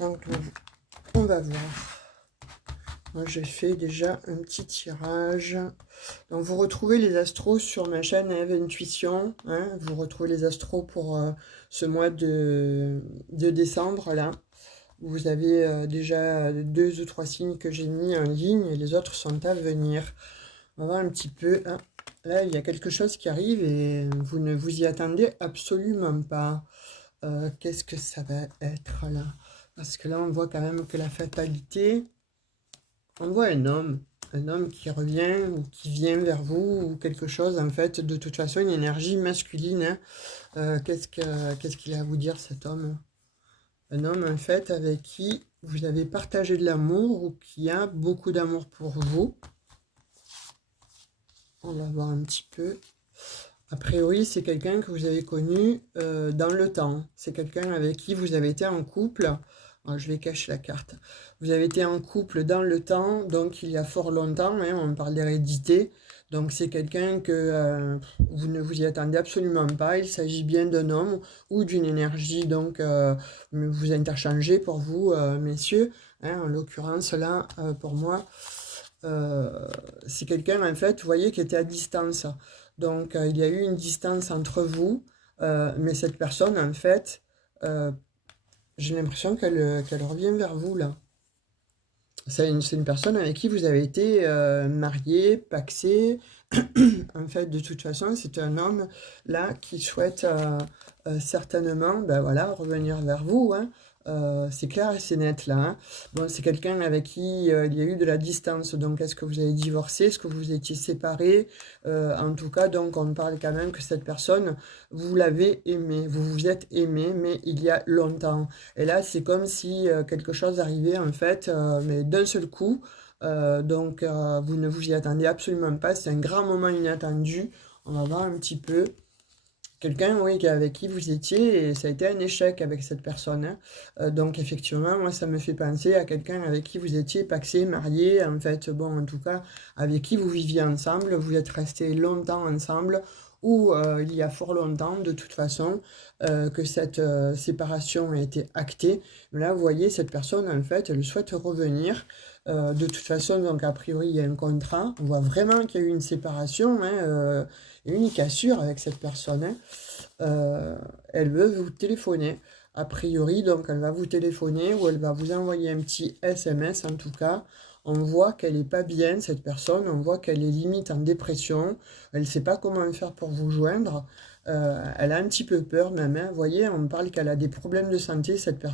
Donc, on va voir. Moi, j'ai fait déjà un petit tirage. Donc, vous retrouvez les astros sur ma chaîne Eve Intuition. Hein, vous retrouvez les astros pour ce mois de décembre, là. Vous avez déjà 2 ou 3 signes que j'ai mis en ligne et les autres sont à venir. On va voir un petit peu. Hein. Là, il y a quelque chose qui arrive et vous ne vous y attendez absolument pas. Qu'est-ce que ça va être là? Parce que là, on voit quand même que la fatalité, on voit un homme qui revient ou qui vient vers vous ou quelque chose, en fait, de toute façon, une énergie masculine. Hein. Qu'est-ce qu'il a à vous dire, cet homme? Un homme, en fait, avec qui vous avez partagé de l'amour ou qui a beaucoup d'amour pour vous. On va voir un petit peu. A priori, c'est quelqu'un que vous avez connu dans le temps. C'est quelqu'un avec qui vous avez été en couple. Alors, je vais cacher la carte. Vous avez été en couple dans le temps, donc il y a fort longtemps. Hein, on parle d'hérédité. Donc c'est quelqu'un que vous ne vous y attendez absolument pas. Il s'agit bien d'un homme ou d'une énergie. Donc vous interchangez pour vous, messieurs. Hein, en l'occurrence, là, pour moi, c'est quelqu'un, en fait, vous voyez, qui était à distance. Donc, il y a eu une distance entre vous, mais cette personne, en fait, j'ai l'impression qu'elle revient vers vous, là. C'est une personne avec qui vous avez été marié, pacsé. En fait, de toute façon, c'est un homme, là, qui souhaite certainement, ben voilà, revenir vers vous, hein. C'est clair et c'est net, là. Hein. Bon, c'est quelqu'un avec qui il y a eu de la distance. Donc, est-ce que vous avez divorcé? Est-ce que vous étiez séparés? En tout cas, donc, on parle quand même que cette personne, vous l'avez aimé. Vous vous êtes aimé, mais il y a longtemps. Et là, c'est comme si quelque chose arrivait, en fait, mais d'un seul coup. Donc, vous ne vous y attendez absolument pas. C'est un grand moment inattendu. On va voir un petit peu. Quelqu'un, oui, avec qui vous étiez, et ça a été un échec avec cette personne. Hein. Donc, effectivement, moi, ça me fait penser à quelqu'un avec qui vous étiez pacsé, marié, en fait, bon, en tout cas, avec qui vous viviez ensemble, vous êtes restés longtemps ensemble, ou il y a fort longtemps, de toute façon, que cette séparation a été actée. Mais là, vous voyez, cette personne, en fait, elle souhaite revenir. De toute façon, donc, a priori, il y a un contrat. On voit vraiment qu'il y a eu une séparation, hein, et une cassure avec cette personne. Hein. Elle veut vous téléphoner. A priori, donc, elle va vous téléphoner ou elle va vous envoyer un petit SMS, en tout cas. On voit qu'elle n'est pas bien, cette personne. On voit qu'elle est limite en dépression. Elle ne sait pas comment faire pour vous joindre. Elle a un petit peu peur, même. Hein. Vous voyez, on parle qu'elle a des problèmes de santé, cette personne.